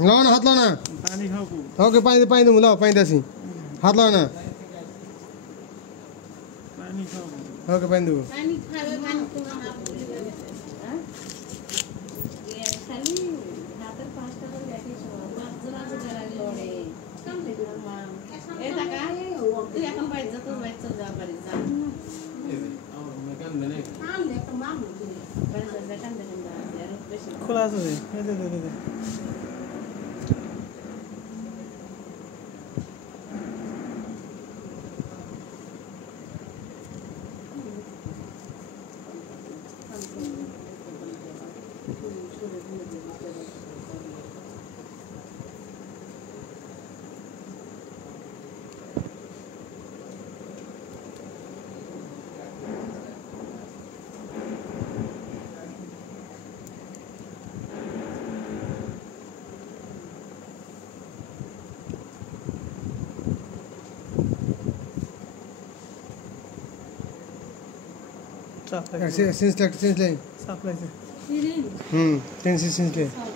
लाओ ना हाथ लाओ ना ओके पानी पानी दूँ लाओ पानी दसी हाथ लाओ ना ओके पानी दूँ खुला আছে এই দে দে দে since like since like since